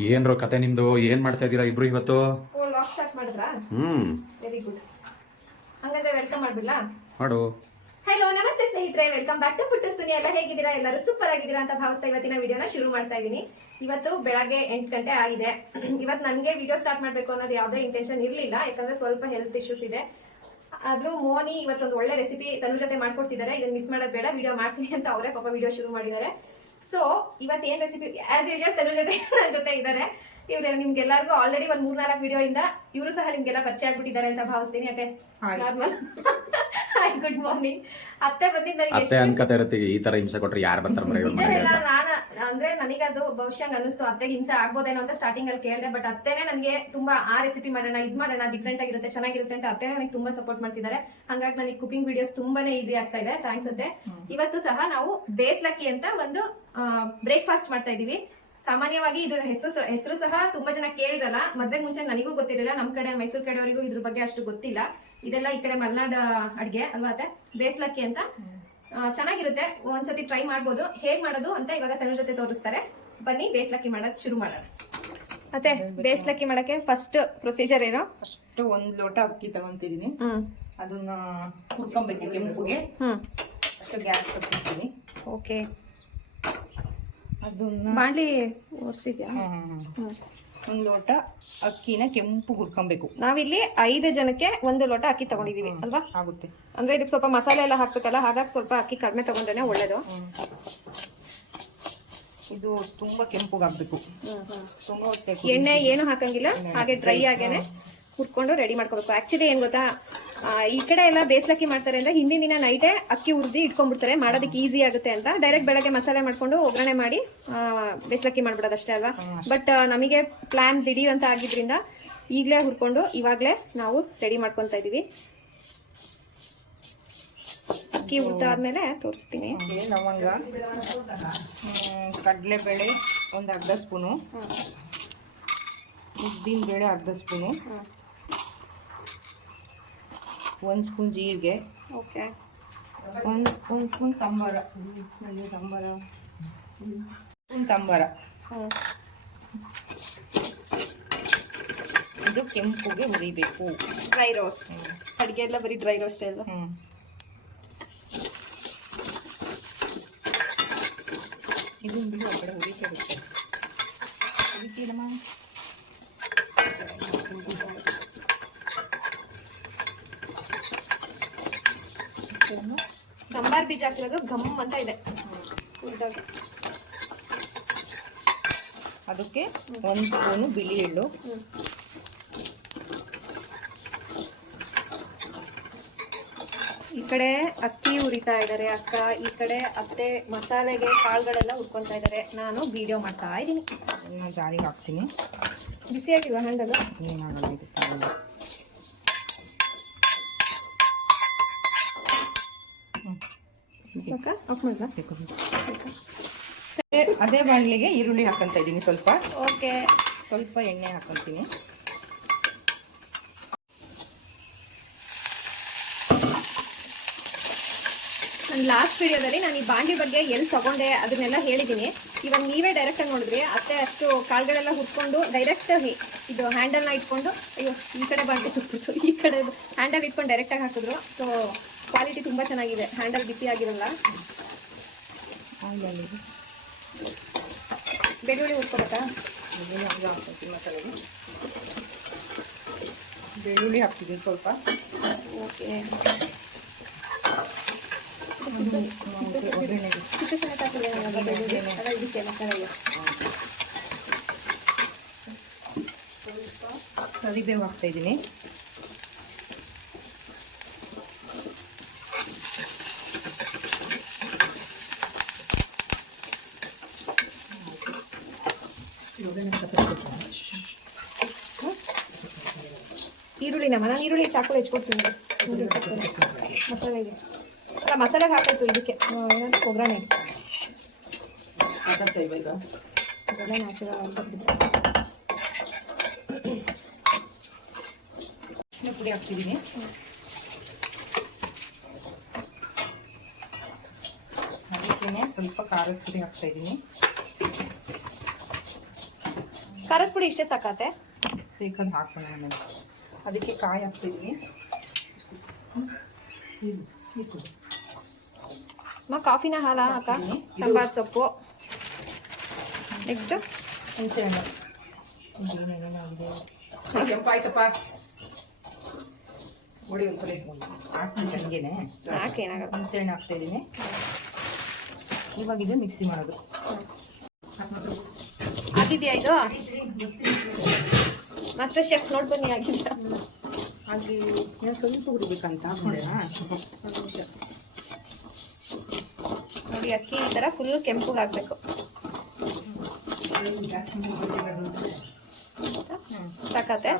ಏನ್ರೋ ಕತೆ ನಿಮ್ದು? ಏನ್ ಮಾಡ್ತಾ ಇದೀರಾ ಇಬ್ರು ಇವತ್ತು? ಓ ಲಾಕ್ ಸ್ಟಾರ್ಟ್ ಮಾಡಿದ್ರಾ? Very good. ಹಂಗಾದ್ರೆ ವೆಲ್ಕಮ್ ಮಾಡ್ಬಿಡ್ಲಾ? ಮಾಡು. ಹಲೋ ನಮಸ್ತೆ ಸ್ನೇಹಿತರೆ, ವೆಲ್ಕಮ್ ಬ್ಯಾಕ್ ಟು ಪುಟ್ಟಸ್ ದುನಿಯಾ. ಎಲ್ಲ ಹೇಗಿದ್ದೀರಾ? ಎಲ್ಲರೂ ಸೂಪರ್ ಆಗಿದ್ದೀರಾ ಅಂತ ಭಾವಿಸ್ತಾ ಇವತ್ತಿನ ವಿಡಿಯೋನ ಶುರು ಮಾಡ್ತಾ ಇದ್ದೀನಿ. ಇವತ್ತು ಬೆಳಗ್ಗೆ 8 ಗಂಟೆ ಆಗಿದೆ. ಇವತ್ತು ನನಗೆ ವಿಡಿಯೋ ಸ್ಟಾರ್ಟ್ ಮಾಡಬೇಕು ಅನ್ನೋದು ಯಾವುದೇ ಇಂಟೆನ್ಷನ್ ಇರಲಿಲ್ಲ, ಯಾಕಂದ್ರೆ ಸ್ವಲ್ಪ ಹೆಲ್ತ್ ಇಶ್ಯೂಸ್ ಇದೆ. ಆದ್ರೂ ಮೋನಿ ಇವತ್ತೊಂದು ಒಳ್ಳೆ ರೆಸಿಪಿ ತನು ಜೊತೆ ಮಾಡ್ಕೊಡ್ತಿದ್ದಾರೆ. ಇದನ್ನ ಮಿಸ್ ಮಾಡೋದು ಬೇಡ, ವಿಡಿಯೋ ಮಾಡ್ತೀನಿ ಅಂತ ಅವರೇ ಪಾಪ ವಿಡಿಯೋ ಶುರು ಮಾಡಿದ್ದಾರೆ. ಸೊ ಇವತ್ತು ಏನ್ ರೆಸಿಪಿ, ಆಸ್ ಯೂಶುವಲ್ ತನು ಜೊತೆ ನನ್ನ ಜೊತೆ ಇದ್ದಾರೆ. ಇವ್ರು ನಿಮ್ಗೆಲ್ಲರಿಗೂ ಆಲ್ರೆಡಿ ಒಂದು 3-4 ವಿಡಿಯೋ ಇಂದ ಇವರು ಸಹ ನಿಮ್ಗೆಲ್ಲ ಪರಿಚಯ ಆಗ್ಬಿಟ್ಟಿದ್ದಾರೆ ಅಂತ ಭಾವಿಸ್ತೀನಿ. ಅತ್ತೆ ನಾರ್ಮಲ್ ಹಾಯ್, ಗುಡ್ ಮಾರ್ನಿಂಗ್. ಅತ್ತೆ ಬಂದಿದ್ದು ಅತ್ತೆ ಅನ್ಕತಾ ಇರುತ್ತೆ, ಈ ತರ ಹಿಂಸೆ ಕೊಟ್ರೆ ಯಾರು ಬರ್ತಾರೆ ಮನೆಗೆ? ನಾನು ಅಂದ್ರೆ ನನಗದು ಬಹುಶಃ ಅನಿಸ್ತು ಅತ್ತೆಗೆ ಹಿಂಸೆ ಆಗ್ಬೋದೇನೋ ಅಂತ ಸ್ಟಾರ್ಟಿಂಗ್ ಅಲ್ಲಿ ಕೇಳಿದೆ. ಬಟ್ ಅತ್ತೆನೇ ನನಗೆ ತುಂಬಾ ಆ ರೆಸಿಪಿ ಮಾಡೋಣ, ಇದ್ ಮಾಡೋಣ, ಡಿಫ್ರೆಂಟ್ ಆಗಿರುತ್ತೆ, ಚೆನ್ನಾಗಿರುತ್ತೆ ಅಂತ ಅತ್ತೆನೇ ನನಗೆ ತುಂಬಾ ಸಪೋರ್ಟ್ ಮಾಡ್ತಿದ್ದಾರೆ. ಹಂಗಾಗಿ ನನಗೆ ಕುಕಿಂಗ್ ವಿಡಿಯೋಸ್ ತುಂಬಾನೇ ಈಸಿ ಆಗ್ತಾ ಇದೆ. ಥ್ಯಾಂಕ್ಸ್ ಅತ್ತೆ. ಇವತ್ತು ಸಹ ನಾವು ಬೇಸ್ಲಕ್ಕಿ ಅಂತ ಒಂದು ಬ್ರೇಕ್ಫಾಸ್ಟ್ ಮಾಡ್ತಾ ಇದೀವಿ. ಸಾಮಾನ್ಯವಾಗಿ ಇದ್ರ ಹೆಸರು ಸಹ ತುಂಬಾ ಜನ ಕೇಳಿರಲ್ಲ. ಮದ್ವೆಗೆ ಮುಂಚೆ ನನಗೂ ಗೊತ್ತಿರಲಿಲ್ಲ, ನಮ್ ಕಡೆ ಮೈಸೂರು ಕಡೆಯವರಿಗೂ ಇದ್ರ ಬಗ್ಗೆ ಅಷ್ಟು ಗೊತ್ತಿಲ್ಲ. ಇದೆಲ್ಲ ಈ ಕಡೆ ಮಲೆನಾಡು ಅಡ್ಗೆ ಅಲ್ವಾ ಅತ್ತೆ? ಬೇಸ್ಲಕ್ಕಿ ಅಂತ ಚೆನ್ನಾಗಿರುತ್ತೆ, ಒಂದ್ಸತಿ ಟ್ರೈ ಮಾಡ್ಬೋದು. ಹೇಗ್ ಮಾಡೋದು ಅಂತ ಇವಾಗ ತನ್ನ ಜೊತೆ ತೋರಿಸ್ತಾರೆ. ಬನ್ನಿ ಬೇಸ್ಲಕ್ಕಿ ಮಾಡೋದು ಶುರು ಮಾಡೋಣ. ಮತ್ತೆ ಬೇಸ್ಲಕ್ಕಿ ಮಾಡಕ್ಕೆ ಫಸ್ಟ್ ಪ್ರೊಸೀಜರ್ ಏನು? ಫಸ್ಟ್ 1 ಲೋಟ ಅಕ್ಕಿ ತಗೊಂತಿದೀನಿ. ಅದನ್ನ ಹುರ್ಕೊಬೇಕು ಕೆಂಪುಗೆ. ಅಷ್ಟು ಗ್ಯಾಸ್ ಕೊಟ್ಟಿದ್ದೀನಿ. ಓಕೆ. ಅದನ್ನ ಬಾಂಡ್ಲಿ ಒರ್ಸಿದ್ಯಾ? 1 ಲೋಟ ಅಕ್ಕಿನ ಕೆಂಪು ಹುರ್ಕೊಬೇಕು. ನಾವಿಲ್ಲಿ 5 ಜನಕ್ಕೆ 1 ಲೋಟ ಅಕ್ಕಿ ತಗೊಂಡಿದೀವಿ ಅಲ್ವಾ? ಆಗುತ್ತೆ. ಅಂದ್ರೆ ಇದಕ್ಕೆ ಸ್ವಲ್ಪ ಮಸಾಲೆ ಎಲ್ಲ ಹಾಕ್ಬೇಕಲ್ಲ, ಹಾಗಾಗಿ ಸ್ವಲ್ಪ ಅಕ್ಕಿ ಕಡಿಮೆ ತಗೊಂಡ್ರೆ ಒಳ್ಳೇದು. ಇದು ತುಂಬಾ ಕೆಂಪುಗಾಗ್ಬೇಕು. ತುಂಬಾ ಹೊತ್ತು ಎಣ್ಣೆ ಏನು ಹಾಕಂಗಿಲ್ಲ, ಹಾಗೆ ಡ್ರೈ ಆಗೇನೆ ಹುರ್ಕೊಂಡು ರೆಡಿ ಮಾಡ್ಕೋಬೇಕು. ಆಕ್ಚುಲಿ ಏನ್ ಗೊತ್ತಾ, ಈ ಕಡೆ ಎಲ್ಲ ಬೇಸ್ಲಕ್ಕಿ ಮಾಡ್ತಾರೆ ಅಂದ್ರೆ ಹಿಂದಿನ ದಿನ ನೈಟೇ ಅಕ್ಕಿ ಹುರಿದು ಇಟ್ಕೊಂಡ್ಬಿಡ್ತಾರೆ, ಮಾಡೋದಕ್ಕೆ ಈಸಿ ಆಗುತ್ತೆ ಅಂತ. ಡೈರೆಕ್ಟ್ ಬೆಳಗ್ಗೆ ಮಸಾಲೆ ಮಾಡ್ಕೊಂಡು ಒಗ್ಗರಣೆ ಮಾಡಿ ಬೇಸ್ಲಕ್ಕಿ ಮಾಡ್ಬಿಡೋದಷ್ಟೇ ಅಲ್ವಾ? ಬಟ್ ನಮಗೆ ಪ್ಲಾನ್ ದಿಢೀರ್ ಅಂತ ಆಗಿದ್ರಿಂದ ಈಗಲೇ ಹುರ್ಕೊಂಡು ಇವಾಗಲೇ ನಾವು ರೆಡಿ ಮಾಡ್ಕೊತಾ ಇದೀವಿ. ಅಕ್ಕಿ ಹುರಿದಾದ್ಮೇಲೆ ತೋರಿಸ್ತೀನಿ. ಲವಂಗ, ಕಡಲೆಬೇಳೆ ಒಂದು ಅರ್ಧ ಸ್ಪೂನು, ಉದ್ದಿನ ಬೇಳೆ ಅರ್ಧ ಸ್ಪೂನು, 1 ಸ್ಪೂನ್ ಜೀರಿಗೆ, ಓಕೆ, 1 ಸ್ಪೂನ್ ಸಾಂಬಾರ, ಸಾಂಬಾರ. ಇದು ಕೆಂಪುಗೆ ಹುರಿಬೇಕು. ಡ್ರೈ ರೋಸ್ಟ್ ಅಡುಗೆ ಎಲ್ಲ ಬರೀ ಡ್ರೈ ರೋಸ್ಟ್ ಎಲ್ಲ. ಇದನ್ನ ಬಿಡು, ಆ ಕಡೆ ಹುರಿತಿರುತ್ತೆ. ಹುರಿತೀರಮ್ಮ. ಸಾಂಬಾರ್ ಬೀಜ ಹಾಕಿರೋದು ಗಮ್ ಅಂತ ಇದೆ. ಅದಕ್ಕೆ 1 ಸ್ಪೂನು ಬಿಳಿ ಎಳ್ಳು, ಈ ಕಡೆ ಅಕ್ಕಿ ಹುರಿತಾ ಇದ್ದಾರೆ ಅಕ್ಕ, ಈ ಕಡೆ ಅತ್ತೆ ಮಸಾಲೆಗೆ ಕಾಳುಗಳೆಲ್ಲ ಹುರ್ಕೊತಾ ಇದ್ದಾರೆ. ನಾನು ವಿಡಿಯೋ ಮಾಡ್ತಾ ಇದ್ದೀನಿ. ಜಾರಿಗೆ ಹಾಕ್ತೀನಿ. ಬಿಸಿಯಾಗಿಲ್ವ ಹ್ಯಾಂಡಲು? ಏನಾಗಲ್ಲ ಇದು. ಆಫ್ ಮಾಡ್ಲಾ? ಅದೇ ಬಾಣಲಿಗೆ ಈರುಳ್ಳಿ ಹಾಕೊಂತ ಇದ್ದೀನಿ. ಸ್ವಲ್ಪ ಓಕೆ, ಸ್ವಲ್ಪ ಎಣ್ಣೆ ಹಾಕೊಂತೀನಿ. ನನ್ನ ಲಾಸ್ಟ್ ವಿಡಿಯೋದಲ್ಲಿ ನಾನು ಈ ಬಾಂಡಿ ಬಗ್ಗೆ ಎಲ್ಲಿ ತಗೊಂಡೆ ಅದನ್ನೆಲ್ಲ ಹೇಳಿದ್ದೀನಿ. ಇವಾಗ ನೀವೇ ಡೈರೆಕ್ಟಾಗಿ ನೋಡಿದ್ರಿ. ಅತ್ತೆ ಅಷ್ಟು ಕಾಳುಗಳೆಲ್ಲ ಹುರ್ಕೊಂಡು ಡೈರೆಕ್ಟ್ ಇದು ಹ್ಯಾಂಡಲ್ನ ಇಟ್ಕೊಂಡು, ಅಯ್ಯೋ ಈ ಕಡೆ ಬಾಂಡಿ ಸುಟ್ಬಿಟ್ಟು ಈ ಕಡೆ ಹ್ಯಾಂಡಲ್ ಇಟ್ಕೊಂಡು ಡೈರೆಕ್ಟಾಗಿ ಹಾಕಿದ್ರು. ಸೊ ಕ್ವಾಲಿಟಿ ತುಂಬ ಚೆನ್ನಾಗಿದೆ, ಹ್ಯಾಂಡಲ್ ಬಿಸಿ ಆಗಿರಲ್ಲ. ಬೆಳ್ಳುಳ್ಳಿ ಹುರ್ಕೋಬೇಕಾ? ಬೆಳ್ಳುಳ್ಳಿ ಹಾಕ್ತಿದ್ದೀನಿ ಸ್ವಲ್ಪ. ಓಕೆ, ಕರಿಬೇವು ಹಾಕ್ತಾ ಇದ್ದೀನಿ. ಈರುಳ್ಳಿನ ನಾನು ಈರುಳ್ಳಿ ಚಾಕು ಹೆಚ್ಕೊಡ್ತೀನಿ ಮಸಾಲೆಗೆ. ಅಲ್ಲ ಮಸಾಲೆಗೆ ಹಾಕಾಯ್ತು, ಇದಕ್ಕೆ ಏನಂತ ಒಗ್ಗರಣೆಗೆ ಅದೆಲ್ಲ ನ್ಯಾಚುರಲ್ ಅಂತ ಪುಡಿ ಹಾಕ್ತಿದ್ದೀನಿ. ಅದಕ್ಕೆ ಸ್ವಲ್ಪ ಖಾರದ ಪುಡಿ ಹಾಕ್ತಾ ಇದ್ದೀನಿ. ಖಾರದ ಪುಡಿ ಇಷ್ಟೇ ಸಾಕತ್ತೆ? ಬೇಕಾದ್ರೆ ಹಾಕೋಣ ಆಮೇಲೆ. ಅದಕ್ಕೆ ಕಾಯಿ ಹಾಕ್ತಿದ್ದೀನಿ. ಕಾಫಿನ ಹಾಲ ಹಾಕ, ಸಾಂಬಾರ್ ಸೊಪ್ಪು, ನೆಕ್ಸ್ಟ್ ಹುಣಸೆ ಹಣ್ಣು. ಕೆಂಪಾಯ್ತಪ್ಪ, ಹೊಡಿ ಒಂದ್ಸಲ ಹಾಕ್ತೀನಿ ಹಂಗೇನೆ. ಹಾಕೇನಾಗಲ್ಲ. ಹುಣಸೆ ಹಣ್ಣು ಹಾಕ್ತಾಯಿದ್ದೀನಿ. ಇವಾಗ ಇದು ಮಿಕ್ಸಿ ಮಾಡೋದು. ಆಗಿದೆಯಾ ಇದು? ಮಾಸ್ಟರ್ ಶೆಫ್ ನೋಡಿ ಬನ್ನಿ ಆಗಿಲ್ಲ. ಹಾಗೆ ನಾನು ಸ್ವಲ್ಪ ಹುರಿಬೇಕಂತ ಹಾಕೋಣ. ನೋಡಿ ಅಕ್ಕಿ ಈ ಥರ ಫುಲ್ ಕೆಂಪುಗಾಗಬೇಕು. ಸಾಕತ್ತೆ?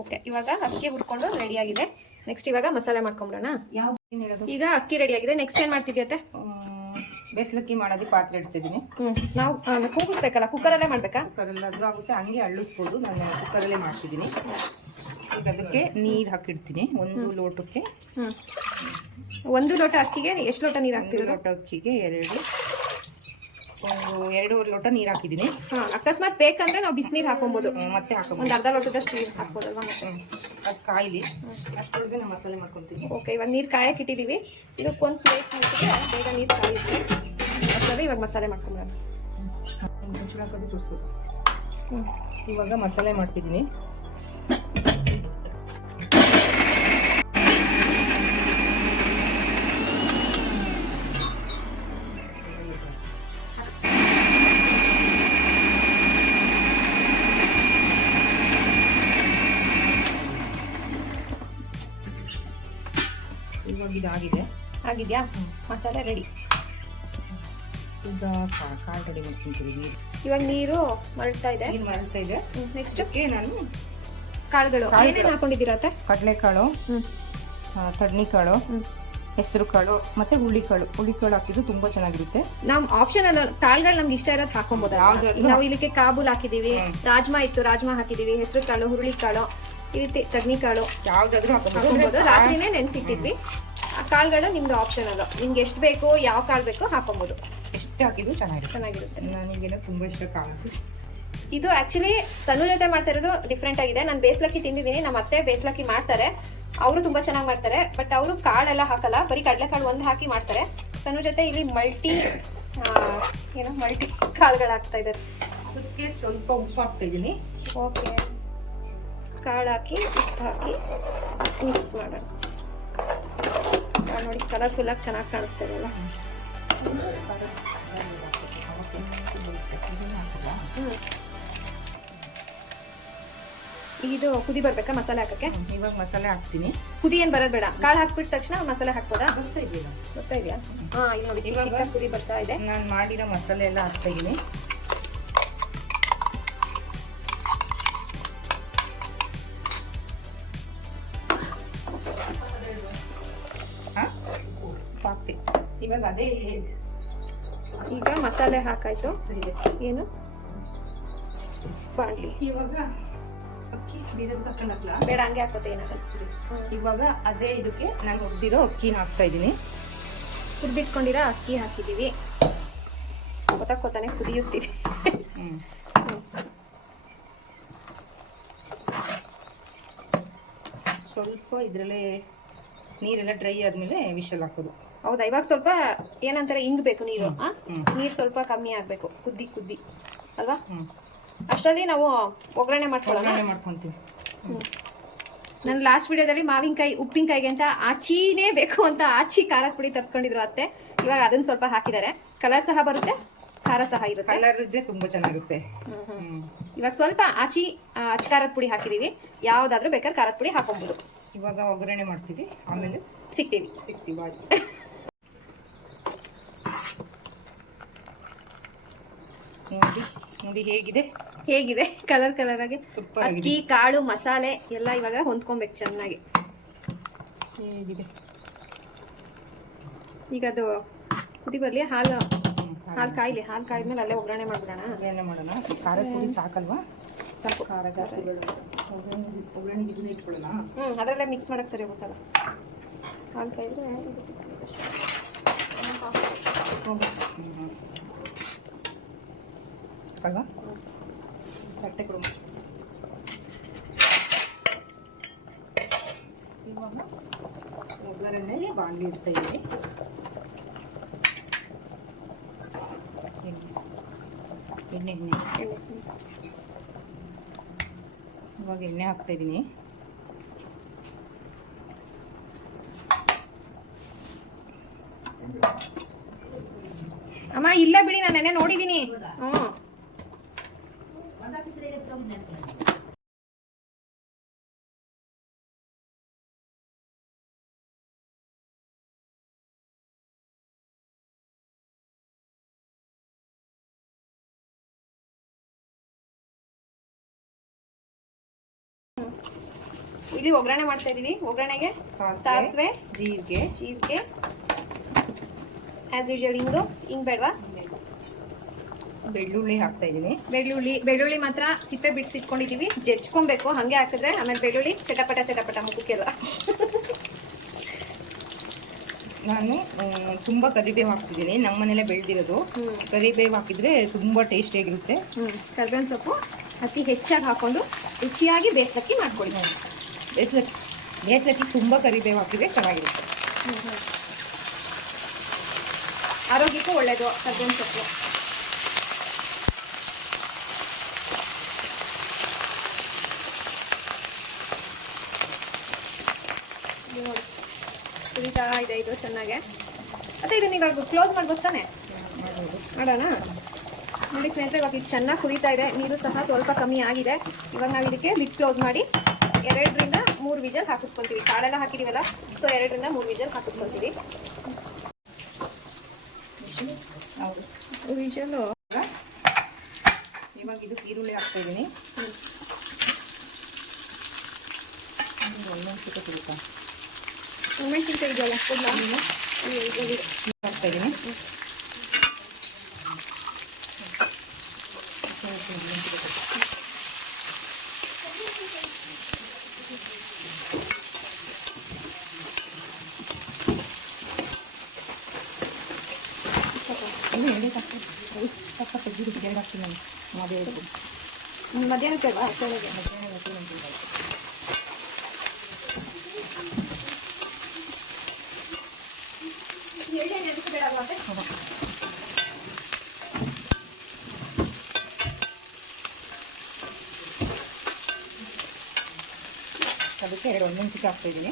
ಓಕೆ, ಇವಾಗ ಅಕ್ಕಿ ಹುರ್ಕೊಂಡು ರೆಡಿಯಾಗಿದೆ. ನೆಕ್ಸ್ಟ್ ಇವಾಗ ಮಸಾಲೆ ಮಾಡ್ಕೊಂಬಿಡೋಣ. ಈಗ ಅಕ್ಕಿ ರೆಡಿಯಾಗಿದೆ. ನೆಕ್ಸ್ಟ್ ಏನು ಮಾಡ್ತಿದ್ಯತ್ತೆ? ಬೇಸ್ಲಕ್ಕಿ ಮಾಡೋದಕ್ಕೆ ಪಾತ್ರೆ ಇಡ್ತಿದ್ದೀನಿ. ನಾವು ಕೂಗಿಸ್ಬೇಕಲ್ಲ, ಕುಕ್ಕರಲ್ಲೇ ಮಾಡಬೇಕಾ? ಕುಕ್ಕರಲ್ಲಾದರೂ ಆಗುತ್ತೆ, ಹಂಗೆ ಅಳ್ಳಿಸ್ಬೋದು. ನಾನು ಕುಕ್ಕರಲ್ಲೇ ಮಾಡ್ತಿದ್ದೀನಿ. ಈಗ ಅದಕ್ಕೆ ನೀರು ಹಾಕಿಡ್ತೀನಿ. 1 ಲೋಟಕ್ಕೆ. ಒಂದು ಲೋಟ ಅಕ್ಕಿಗೆ ಎಷ್ಟು ಲೋಟ ನೀರು ಹಾಕ್ತಿರೋದು? ಲೋಟ ಅಕ್ಕಿಗೆ 2.5 ಲೋಟ ನೀರು ಹಾಕಿದ್ದೀನಿ. ಅಕಸ್ಮಾತ್ ಬೇಕಂದ್ರೆ ನಾವು ಬಿಸಿನೀರು ಹಾಕೊಬೋದು. ಮತ್ತೆ ಹಾಕೋಬೋದು. ಒಂದು ಅರ್ಧ ಲೋಟದಷ್ಟು ನೀರು ಹಾಕ್ಬೋದಲ್ವಾ? ಅದು ಕಾಯಿಲಿ ಅಷ್ಟೊಳಗೆ ನಾವು ಮಸಾಲೆ ಮಾಡ್ಕೊತೀವಿ. ಓಕೆ, ಇವಾಗ ನೀರು ಕಾಯಕ್ಕೆ ಇಟ್ಟಿದ್ದೀವಿ. ಇದಕ್ಕೊಂದು ಪ್ಲೇಟ್ ಹಾಕಿದ್ರೆ ಬೇಗ ನೀರು ಕಾಯುತ್ತೆ. ಅಷ್ಟೇ, ಇವಾಗ ಮಸಾಲೆ ಮಾಡ್ಕೊಂಬೋಣ. ಮುಚ್ಚಳಾಕೋದು ತೋರಿಸ್ಬೇಕು. ಇವಾಗ ಮಸಾಲೆ ಮಾಡ್ತಿದ್ದೀನಿ. ಇವಾಗ ಇದಾಗಿದೆ. ಆಗಿದೆಯಾ? ಮಸಾಲೆ ರೆಡಿ. ಈಗ ಕಾಳು ರೆಡಿ ಮಾಡ್ಕೊಂತೀವಿ. ಇವಾಗ ನೀರು ಮರಳ್ತಾ ಇದೆ. ನೀರು ಮಾಡ್ತಾ ಇದೆ. ನೆಕ್ಸ್ಟ್ ನಾನು ಕಾಳುಗಳು ಏನೇನು ಹಾಕೊಂಡಿದ್ದೀರತ್ತೆ? ಕಡಲೆಕಾಳು, ತಡ್ನಿಕಾಳು, ಹೆಸರು ಕಾಳು ಮತ್ತೆ ಹುಳಿಕಾಳು ಹಾಕಿದ್ದು ತುಂಬಾ ಚೆನ್ನಾಗಿರುತ್ತೆ. ನಾವು ಆಪ್ಷನಲ್ ಕಾಳುಗಳು ನಮ್ಗೆ ಇಷ್ಟ ಇರೋದು ಹಾಕೊಬೋದು. ನಾವು ಇಲ್ಲಿಗೆ ಕಾಬೂಲ್ ಹಾಕಿದೀವಿ, ರಾಜ್ಮಾ ಇತ್ತು, ರಾಜ್ಮಾ ಹಾಕಿದೀವಿ, ಹೆಸರು ಕಾಳು, ಹುರುಳಿಕಾಳು, ಈ ರೀತಿ ಚಟ್ನಿಕಾಳು ಯಾವ್ದಾದ್ರು ಹಾಕೊಬೋದು. ರಾತ್ರಿನೇ ನೆನ್ಸಿಟ್ಟಿದ್ವಿ. ಆ ಕಾಳುಗಳು ನಿಮ್ದು ಆಪ್ಷನಲ್. ನಿಮ್ಗೆ ಎಷ್ಟು ಬೇಕೋ, ಯಾವ ಕಾಳು ಬೇಕೋ ಹಾಕೊಬೋದು. ಎಷ್ಟು ಹಾಕಿದ್ರು ಚೆನ್ನಾಗಿರುತ್ತೆ. ನನಗೇನೋ ತುಂಬಾ ಇಷ್ಟ ಕಾಳು. ಇದು ಆಕ್ಚುಲಿ ತನು ಜೊತೆ ಮಾಡ್ತಾ ಇರೋದು ಡಿಫ್ರೆಂಟ್ ಆಗಿದೆ. ನಾನು ಬೇಸ್ಲಕ್ಕಿ ತಿಂದಿದ್ದೀನಿ. ನಮ್ಮ ಅತ್ತೆ ಬೇಸ್ಲಕ್ಕಿ ಮಾಡ್ತಾರೆ, ಅವರು ತುಂಬಾ ಚೆನ್ನಾಗಿ ಮಾಡ್ತಾರೆ. ಬಟ್ ಅವರು ಕಾಳೆಲ್ಲ ಹಾಕಲ್ಲ, ಬರೀ ಕಡಲೆಕಾಳು ಒಂದು ಹಾಕಿ ಮಾಡ್ತಾರೆ. ತನು ಜೊತೆ ಇಲ್ಲಿ ಮಲ್ಟಿ ಕಾಳುಗಳು ಹಾಕ್ತಾ ಇದ್ದಾರೆ. ಅದಕ್ಕೆ ಸ್ವಲ್ಪ ಉಪ್ಪು ಹಾಕ್ತಾ ಇದ್ದೀನಿ. ಓಕೆ, ಕಾಳು ಹಾಕಿ ಉಪ್ಪು ಹಾಕಿ ಮಿಕ್ಸ್ ಮಾಡೋಣ. ನೋಡಿ ಕಲರ್ಫುಲ್ ಆಗಿ ಚೆನ್ನಾಗಿ ಕಾಣಿಸ್ತಾ ಇದೆಯಲ್ಲ. ಇದು ಕುದಿ ಬರ್ಬೇಕಾ ಮಸಾಲೆ ಹಾಕಕ್ಕೆ? ಇವಾಗ ಮಸಾಲೆ ಹಾಕ್ತೀನಿ. ಕುದಿ ಏನ್ ಬರೋದ್ ಬೇಡ, ಕಾಳು ಹಾಕ್ಬಿಟ್ಟ ತಕ್ಷಣ ಮಸಾಲೆ ಹಾಕ್ಬೋದಾ? ಬರ್ತಾ ಇದೆಯಾ? ಹಾ, ಇಲ್ಲಿ ನೋಡಿ ಚಿಕ್ಕ ಕುದಿ ಬರ್ತಾ ಇದೆ. ನಾನು ಮಾಡಿರೋ ಮಸಾಲೆ ಎಲ್ಲ ಹಾಕ್ತಾ ಇದ್ದೀನಿ. ಇವಾಗ ಅದೇ ಈಗ ಮಸಾಲೆ ಹಾಕಾಯ್ತು. ಏನು ಬಾಣ್ಲಿ ಇವಾಗ ಅಕ್ಕಿ ಬೇಡ, ಹಂಗೆ ಹಾಕೋತೆ ಏನಾಗಲ್ಲ. ಇವಾಗ ಅದೇ ಇದಕ್ಕೆ ನಾನು ಹುರಿದಿರೋ ಅಕ್ಕಿನ ಹಾಕ್ತಾ ಇದ್ದೀನಿ. ಹುರಿದಿಟ್ಕೊಂಡಿರೋ ಅಕ್ಕಿ ಹಾಕಿದೀವಿ. ಗೊತ್ತಾನೆ ಕುದಿಯುತ್ತಿದೆ. ಸ್ವಲ್ಪ ಇದರಲ್ಲೇ ನೀರೆಲ್ಲ ಡ್ರೈ ಆದ್ಮೇಲೆ ವಿಷಲ್ ಹಾಕೋದು. ಹೌದಾ? ಇವಾಗ ಸ್ವಲ್ಪ ಏನಂತಾರೆ ಇಂಗಬೇಕು ನೀರು. ನೀರು ಸ್ವಲ್ಪ ಕಮ್ಮಿ ಆಗ್ಬೇಕು, ಕುದ್ದಿ ಅಲ್ವಾ? ಅಷ್ಟರಲ್ಲಿ ನಾವು ಒಗ್ಗರಣೆ ಮಾಡ್ಕೊಂತೀವಿ. ನನ್ನ ಲಾಸ್ಟ್ ವಿಡಿಯೋದಲ್ಲಿ ಮಾವಿನಕಾಯಿ ಉಪ್ಪಿನಕಾಯಿಗೆ ಅಂತ ಆಚಿನೇ ಬೇಕು ಅಂತ ಆಚಿ ಖಾರದ ಪುಡಿ ತರ್ಸ್ಕೊಂಡಿದ್ರು ಅತ್ತೆ. ಇವಾಗ ಅದನ್ನ ಸ್ವಲ್ಪ ಹಾಕಿದ್ದಾರೆ. ಕಲರ್ ಸಹ ಬರುತ್ತೆ, ಖಾರ ಸಹ ಇರುತ್ತೆ. ಕಲರ್ ಇದ್ರೆ ತುಂಬಾ ಚೆನ್ನಾಗಿರುತ್ತೆ. ಇವಾಗ ಸ್ವಲ್ಪ ಆಚಿ ಖಾರದ ಪುಡಿ ಹಾಕಿದೀವಿ. ಯಾವ್ದಾದ್ರು ಬೇಕಾದ್ರೆ ಖಾರದ ಪುಡಿ ಹಾಕೊಬಹುದು. ಇವಾಗ ಒಗ್ಗರಣೆ ಮಾಡ್ತೀವಿ, ಆಮೇಲೆ ಸಿಗ್ತೀವಿ. ನೋಡಿ ಹೇಗಿದೆ ಕಲರ್ ಆಗಿ ಅಕ್ಕಿ, ಕಾಳು, ಮಸಾಲೆ ಎಲ್ಲ ಇವಾಗ ಹೊಂದ್ಕೊಬೇಕು ಚೆನ್ನಾಗಿ. ಹೇಗಿದೆ ಈಗ ಅದು ಕುದಿ ಬರ್ಲಿ. ಹಾಲು ಕಾಯಿದ್ಮೇಲೆ ಅಲ್ಲೇ ಒಗ್ಗರಣೆ ಮಾಡೋಣ. ಖಾರದ ಪುಡಿ ಸಾಕಲ್ವಾ? ಸ್ವಲ್ಪ ಖಾರ ಜಾಸ್ತಿ ಒಗ್ಗರಣೆಗೆ ಇದನ್ನ ಇಟ್ಕೊಳ್ಳೋಣ. ಅದರಲ್ಲೇ ಮಿಕ್ಸ್ ಮಾಡಕ್ಕೆ ಸರಿ ಹೋಗುತ್ತಲ್ಲ. ಹಾಲು ಕಾಯಿದ್ರೆ ಅಲ್ವಾ? ತಟ್ಟೆ ಕೊಡು. ಇವಾಗ ಒಗ್ಗರಣೆಗೆ ಬಾಣಲಿ ಇಡ್ತಾ ಇದ್ದೀವಿ. ಎಣ್ಣೆ ಇವಾಗ ಎಣ್ಣೆ ಹಾಕ್ತಾ ಇದ್ದೀನಿ. ಅಮ್ಮ ಇಲ್ಲ ಬಿಡಿ, ನಾನು ನೆನೆ ನೋಡಿದೀನಿ. ಇಲ್ಲಿ ಒಗ್ಗರಣೆ ಮಾಡ್ತಾ ಇದೀವಿ. ಒಗ್ಗರಣೆಗೆ ಸಾಸಿವೆ, ಜೀರಿಗೆ ಆಸ್ ಯೂಶುವಲ್ ಹಿಂಗ್ ಬೇಡವಾ? ಬೆಳ್ಳುಳ್ಳಿ ಹಾಕ್ತಾ ಇದ್ದೀನಿ. ಬೆಳ್ಳುಳ್ಳಿ ಮಾತ್ರ ಸಿಪ್ಪೆ ಬಿಡಿಸಿಟ್ಕೊಂಡಿದೀವಿ, ಜಜ್ಕೊಬೇಕು. ಹಂಗೆ ಹಾಕಿದ್ರೆ ಆಮೇಲೆ ಬೆಳ್ಳುಳ್ಳಿ ಚಟಪಟ ಮುಖಕ್ಕೆಲ್ಲ. ನಾನು ತುಂಬ ಕರಿಬೇವು ಹಾಕ್ತಿದ್ದೀನಿ. ನಮ್ಮ ಮನೇಲೆ ಬೆಳೆದಿರೋದು. ಕರಿಬೇವು ಹಾಕಿದ್ರೆ ತುಂಬ ಟೇಸ್ಟಿಯಾಗಿರುತ್ತೆ. ಕರ್ಬೇವಿನ ಸೊಪ್ಪು ಅತಿ ಹೆಚ್ಚಾಗಿ ಹಾಕೊಂಡು ರುಚಿಯಾಗಿ ಬೇಯಿಸ್ಲಕ್ಕಿ ಮಾಡ್ಕೊಳ್ಳಿ. ಬೇಯಿಸ್ಲಕ್ಕಿ ತುಂಬ ಕರಿಬೇವು ಹಾಕಿದ್ರೆ ಚೆನ್ನಾಗಿರುತ್ತೆ. ಆರೋಗ್ಯಕ್ಕೂ ಒಳ್ಳೇದು ಕರ್ಬೇವಿನ ಸೊಪ್ಪು. ಕುದೀತಾ ಇದೆ ಇದು ಚೆನ್ನಾಗೆ. ಮತ್ತೆ ಇದನ್ನ ಇವಾಗ ಕ್ಲೋಸ್ ಮಾಡ್ಬೋದು ತಾನೆ? ಮಾಡೋಣ. ನೋಡಿ ಸ್ನೇಹಿತರೆ, ಇವಾಗ ಇದು ಚೆನ್ನಾಗಿ ಕುದೀತಾ ಇದೆ. ನೀರು ಸಹ ಸ್ವಲ್ಪ ಕಮ್ಮಿ ಆಗಿದೆ. ಇವಾಗ ನಾವು ಇದಕ್ಕೆ ಲಿಡ್ ಕ್ಲೋಸ್ ಮಾಡಿ 2 ರಿಂದ 3 ವಿಜಲ್ ಹಾಕಿಸ್ಕೊಂತೀವಿ. ಕಾಳೆಲ್ಲ ಹಾಕಿದೀವಲ್ಲ, ಸೊ 2 ರಿಂದ 3 ವಿಜಲ್ ಹಾಕಿಸ್ಕೊಂತೀವಿ. ವಿಜಲು ಇವಾಗ ಇದು ಈರುಳ್ಳಿ ಹಾಕ್ತಾ ಇದ್ದೀನಿ. ಮೆಣಸಿನ್ಕಾಯಿ ಇದೆಯಲ್ಲ ಹಾಕ್ತಾ ಇದ್ದೀನಿ. ಮಧ್ಯಾಹ್ನಕ್ಕೆ ಅಲ್ವಾ? ಅದಕ್ಕೆ 2 ಒಣಮೆಣಸಿನ್ಕಾಯಿ ಹಾಕ್ತಾ ಇದ್ದೀನಿ.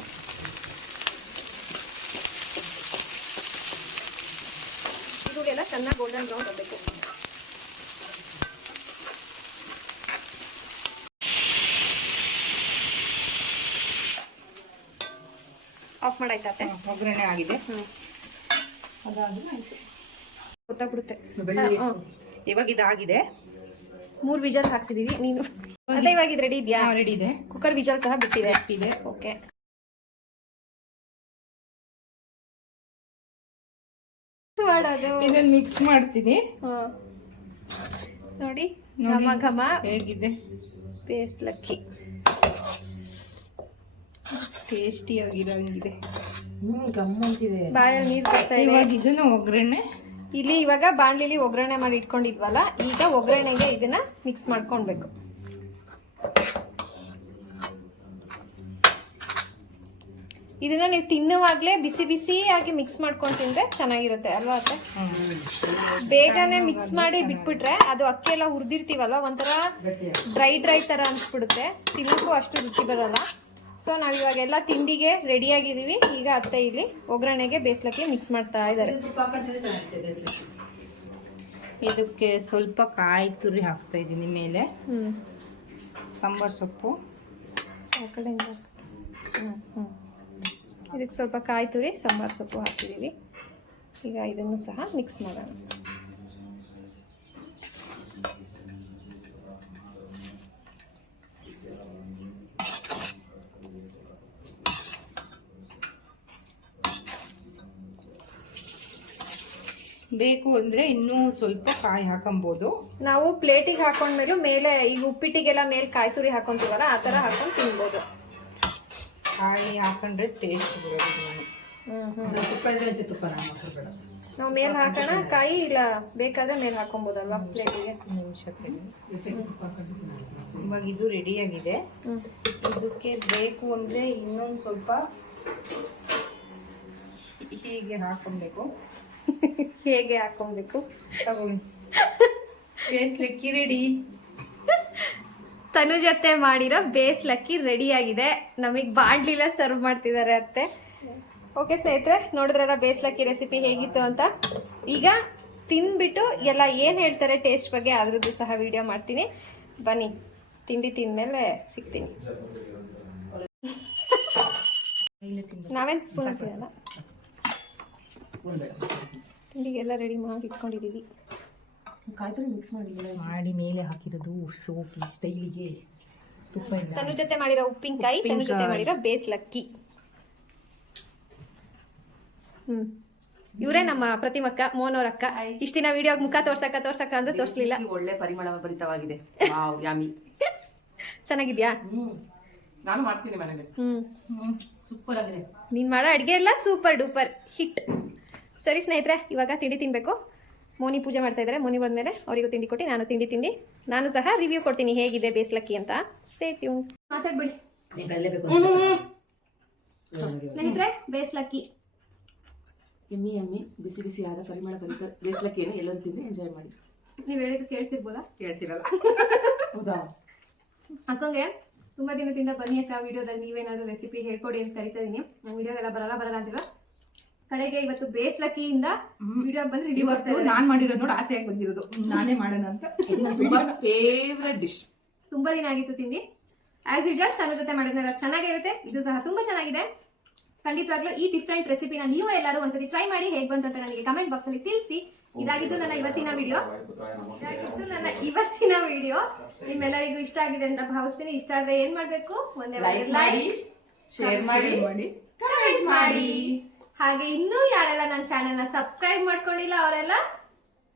ಈರುಳ್ಳಿ ಎಲ್ಲ ಚೆನ್ನಾಗಿ ಗೋಲ್ಡನ್ ಬ್ರೌನ್ ಬರಬೇಕು. ಆಫ್ ಮಾಡಾಯ್ತಾತೆ. ಒಗ್ಗರಣೆ ಆಗಿದೆ. ಗೊತ್ತಾಗ್ಬಿಡುತ್ತೆ. ಇವಾಗ ಇದಾಗಿದೆ. 3 ವಿಜಲ್ ಹಾಕ್ಸಿದೀವಿ. ನೀನು ಅದೇ ಇವಾಗ ಇದು ರೆಡಿ ಇದೆಯಾ? ರೆಡಿ ಇದೆ. ಕುಕ್ಕರ್ ವಿಜಲ್ ಸಹ ಬಿಟ್ಟಿದೆ. ಓಕೆ. ಇದನ್ನ ಮಿಕ್ಸ್ ಮಾಡ್ತೀನಿ. ನೋಡಿ ಘಮ ಘಮ ಹೇಗಿದೆ ಬೇಯಿಸ್ಲಕ್ಕಿ. ಟೇಸ್ಟಿ ಆಗಿರಂಗಿದೆ. ಬಾಯಲ್ಲಿ ನೀರು ಬರ್ತಾ ಇದೆ. ಇವಾಗ ಇದನ್ನ ಒಗ್ಗರಣೆ ಇಲ್ಲಿ ಇವಾಗ ಬಾಣಲಿಲಿ ಒಗ್ಗರಣೆ ಮಾಡಿ ಇಟ್ಕೊಂಡಿದ್ವಲ್ಲ, ಈಗ ಒಗ್ಗರಣೆಗೆ ಇದನ್ನ ಮಿಕ್ಸ್ ಮಾಡ್ಕೊಳ್ಬೇಕು. ಇದನ್ನ ನೀವು ತಿನ್ನುವಾಗ್ಲೇ ಬಿಸಿ ಬಿಸಿಯಾಗಿ ಮಿಕ್ಸ್ ಮಾಡ್ಕೊಂಡು ತಿಂದ್ರೆ ಚೆನ್ನಾಗಿರುತ್ತೆ ಅಲ್ವಾ ಅತ್ತೆ? ಬೇಗನೆ ಮಿಕ್ಸ್ ಮಾಡಿ ಬಿಟ್ಬಿಟ್ರೆ ಅದು ಅಕ್ಕಿ ಎಲ್ಲ ಹುರಿದಿರ್ತೀವಲ್ವ, ಒಂಥರ ಡ್ರೈ ತರ ಅನ್ಸ್ಬಿಡುತ್ತೆ. ತಿನ್ನಕ್ಕೂ ಅಷ್ಟು ರುಚಿ ಬರಲ್ಲ. ಸೊ ನಾವ್ ಇವಾಗೆಲ್ಲ ತಿಂಡಿಗೆ ರೆಡಿ ಆಗಿದೀವಿ. ಈಗ ಅತ್ತೆ ಇಲ್ಲಿ ಒಗ್ಗರಣೆಗೆ ಬೇಯಿಸ್ಲಕ್ಕೆ ಮಿಕ್ಸ್ ಮಾಡ್ತಾ ಇದ್ದಾರೆ. ಇದಕ್ಕೆ ಸ್ವಲ್ಪ ಕಾಯಿ ತುರಿ ಹಾಕ್ತಾ ಇದ್ದೀನಿ ಮೇಲೆ. ಸಾಂಬಾರ್ ಸೊಪ್ಪು ಆ ಕಡೆಯಿಂದ ಇದಕ್ಕೆ ಸ್ವಲ್ಪ ಕಾಯಿ ತುರಿ ಸಾಂಬಾರ್ ಸೊಪ್ಪು ಹಾಕಿದೀವಿ. ಈಗ ಇದನ್ನು ಸಹ ಮಿಕ್ಸ್ ಮಾಡೋಣ. ಬೇಕು ಅಂದ್ರೆ ಇನ್ನೂ ಸ್ವಲ್ಪ ಕಾಯಿ ಹಾಕೊಬಹುದು. ನಾವು ಪ್ಲೇಟಿಗೆ ಹಾಕೊಂಡ್ಮೇಲೆ ಮೇಲೆ ಈಗ ಉಪ್ಪಿಟ್ಟಿಗೆಲ್ಲ ಮೇಲೆ ಕಾಯಿ ತುರಿ ಹಾಕೊಂತೀವಲ್ಲ, ಆ ತರ ಹಾಕೊಂಡು ತಿನ್ಬೋದು. ಕಾಯಿ ಹಾಕೊಂಡ್ರೆ ಟೇಸ್ಟ್ ಬರೋದು. ನಾವು ಮೇಲೆ ಹಾಕೋಣ ಕಾಯಿ ಇಲ್ಲ ಬೇಕಾದ್ರೆ ಮೇಲೆ ಹಾಕೊಬೋದಲ್ವಾ ಪ್ಲೇಟಿಗೆ. ನಿಮಿಷ ಇವಾಗ ಇದು ರೆಡಿಯಾಗಿದೆ. ಇದಕ್ಕೆ ಬೇಕು ಅಂದರೆ ಇನ್ನೊಂದು ಸ್ವಲ್ಪ ಹೀಗೆ ಹಾಕೊಬೇಕು. ಹೇಗೆ ಹಾಕೊಬೇಕು? ತಗೊಳ್ಳಿ, ಬೇಸ್ಲಕ್ಕಿ ರೆಡಿ. ತನು ಜೊತೆ ಮಾಡಿರೋ ಬೇಸ್ಲಕ್ಕಿ ರೆಡಿ ಆಗಿದೆ. ನಮಗೆ ಬಾಡ್ಲಿಲ್ಲ ಸರ್ವ್ ಮಾಡ್ತಿದ್ದಾರೆ ಅತ್ತೆ. ಓಕೆ ಸ್ನೇಹಿತರೆ, ನೋಡಿದ್ರಲ್ಲ ಬೇಸ್ಲಕ್ಕಿ ರೆಸಿಪಿ ಹೇಗಿತ್ತು ಅಂತ. ಈಗ ತಿಂದ್ಬಿಟ್ಟು ಎಲ್ಲ ಏನು ಹೇಳ್ತಾರೆ ಟೇಸ್ಟ್ ಬಗ್ಗೆ ಅದ್ರದ್ದು ಸಹ ವಿಡಿಯೋ ಮಾಡ್ತೀನಿ. ಬನ್ನಿ, ತಿಂಡಿ ತಿಂದ್ಮೇಲೆ ಸಿಗ್ತೀನಿ. ನಾವೇನು ಸ್ಪೂನ್ ತಿನ್ನಲ್ಲ, ತಿಂಡಿಗೆಲ್ಲ ರೆಡಿ ಮಾಡಿ ಇಟ್ಕೊಂಡಿದ್ದೀವಿ. ಮಾಡಿ ಮೇಲೆ ಹಾಕಿರೋದು ಶೋಕಿ ಸ್ಟೈಲಿಗೆ ತುಪ್ಪ. ತನು ಜೊತೆ ಮಾಡಿರೋ ಉಪ್ಪಿನಕಾಯಿ, ತನು ಜೊತೆ ಮಾಡಿರೋ ಬೇಸ್ಲಕ್ಕಿ. ಇವರೇ ನಮ್ಮ ಪ್ರತಿಮಕ್ಕ, ಮೋನೋರಕ್ಕ. ಇಷ್ಟ ದಿನ ವಿಡಿಯೋಗ್ ಮುಖ ತೋರ್ಸಕ್ಕ ಅಂದ್ರೆ ತೋರ್ಸ್ಲಿಲ್ಲ. ಒಳ್ಳೆ ಪರಿಮಳ ಭರಿತವಾಗಿದೆ. ವಾವ್, ಯಾಮಿ. ಚೆನ್ನಾಗಿದ್ಯಾ? ನಾನು ಮಾಡ್ತೀನಿ ಮನೇಲಿ. ಸೂಪರ್ ಆಗಿದೆ. ನೀನ್ ಮಾಡೋ ಅಡ್ಗೆ ಎಲ್ಲ ಸೂಪರ್ ಡೂಪರ್ ಹಿಟ್. ಸರಿ ಸ್ನೇಹಿತರೆ, ಇವಾಗ ತಿಂಡಿ ತಿನ್ಬೇಕು. ಮೋನಿ ಪೂಜೆ ಮಾಡ್ತಾ ಇದ್ದಾರೆ. ಮೋನಿ ಬಂದ್ಮೇಲೆ ಅವರಿಗೂ ತಿಂಡಿ ಕೊಟ್ಟು ನಾನು ತಿಂಡಿ ತಿಂದು ನಾನು ಸಹ ರಿವ್ಯೂ ಕೊಡ್ತೀನಿ ಹೇಗಿದೆ ಬೇಸ್ಲಕ್ಕಿ ಅಂತ. Stay tune. ಮಾತಾಡ್ಬಿಡಿ ಸ್ನೇಹಿತರೆ. ಬೇಸ್ಲಕ್ಕಿ ಎಮ್ಮಿ ಎಮ್ಮಿ ಬಿಸಿ ಬಿಸಿ ಆದ ಪರಿಮಳ ಭರಿತ ಬೇಸ್ಲಕ್ಕಿಯನ್ನು ಎಲ್ಲರೂ ತಿಂದು ಎಂಜಾಯ್ ಮಾಡಿ. ನೀವ್ ಹೇಳಿದ್ದು ಕೇಳಿಸಿರ್ಬೋದಾ? ಕೇಳಿಸಿರಲ್ಲ. ಹೌದಾ? ಅಕ್ಕಂಗೆ ತುಂಬಾ ದಿನದಿಂದ ಬನ್ನಿ ಅಕ್ಕ ವಿಡಿಯೋದಲ್ಲಿ ನೀವೇನಾದ್ರು ರೆಸಿಪಿ ಹೇಳ್ಕೊಡಿ ಅಂತ ಕರಿತಾ ಇದೀನಿ. ನಂಗೆ ವಿಡಿಯೋಗೆಲ್ಲ ಬರಲ್ಲ ಅಂತಿಲ್ಲ. ಕಡೆಗೆ ಇವತ್ತು ಬೇಸ್ಲಕ್ಕಿಯಿಂದ ವಿಡಿಯೋ ಬಂದು ರಿವ್ಯೂ ಮಾಡ್ತಾರೆ. ನಾನ್ ಮಾಡಿರೋದು ನೋಡಿ ಆಸೆಯಾಗಿ ಬಂದಿರೋದು, ನಾನೇ ಮಾಡೋಣ ಅಂತ. ತುಂಬಾ ಫೇವ್ರೆಟ್ ಡಿಶ್. ತುಂಬಾ ದಿನ ಆಗಿತ್ತು ತಿಂಡಿ. ಆಸ್ ಯೂಶುವಲ್ ತನ್ನ ಜೊತೆ ಮಾಡಿದ್ಮೇಲೆ ಚೆನ್ನಾಗಿರುತ್ತೆ. ಇದು ಸಹ ತುಂಬಾ ಚೆನ್ನಾಗಿದೆ. ಖಂಡಿತವಾಗ್ಲೂ ಈ ಡಿಫ್ರೆಂಟ್ ರೆಸಿಪಿನ ನೀವು ಎಲ್ಲರೂ ಒಂದ್ಸತಿ ಟ್ರೈ ಮಾಡಿ. ಹೇಗೆ ಬಂತು ಅಂತ ನನಗೆ ಕಮೆಂಟ್ ಬಾಕ್ಸ್ ಅಲ್ಲಿ ತಿಳಿಸಿ. ಇದಾಗಿದ್ದು ನನ್ನ ಇವತ್ತಿನ ವಿಡಿಯೋ. ನಿಮ್ಮೆಲ್ಲರಿಗೂ ಇಷ್ಟ ಆಗಿದೆ ಅಂತ ಭಾವಿಸ್ತೀನಿ. ಇಷ್ಟ ಆದ್ರೆ ಏನ್ ಮಾಡ್ಬೇಕು? ಒಂದೇ ಲೈಕ್, ಶೇರ್ ಮಾಡಿ, ಕಮೆಂಟ್ ಮಾಡಿ. ಹಾಗೆ ಇನ್ನೂ ಯಾರೆಲ್ಲ ನನ್ನ ಚಾನೆಲ್ ನ ಸಬ್ಸ್ಕ್ರೈಬ್ ಮಾಡ್ಕೊಂಡಿಲ್ಲ ಅವರೆಲ್ಲ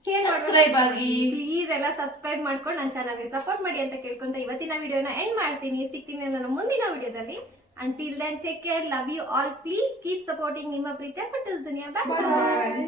ಪ್ಲೀಸ್ ಎಲ್ಲ ಸಬ್ಸ್ಕ್ರೈಬ್ ಮಾಡ್ಕೊಂಡು ನನ್ನ ಚಾನಲ್ಗೆ ಸಪೋರ್ಟ್ ಮಾಡಿ ಅಂತ ಕೇಳ್ಕೊಂತ ಇವತ್ತಿನ ವಿಡಿಯೋನ ಎಂಡ್ ಮಾಡ್ತೀನಿ. ಸಿಗ್ತೀನಿ ನನ್ನ ಮುಂದಿನ ವಿಡಿಯೋದಲ್ಲಿ. Until then, take care. Love you all. Please keep supporting ನಿಮ್ಮ ಪ್ರೀತಿಯ ಪಟ್ಟದ ದುನಿಯಾ. Bye bye.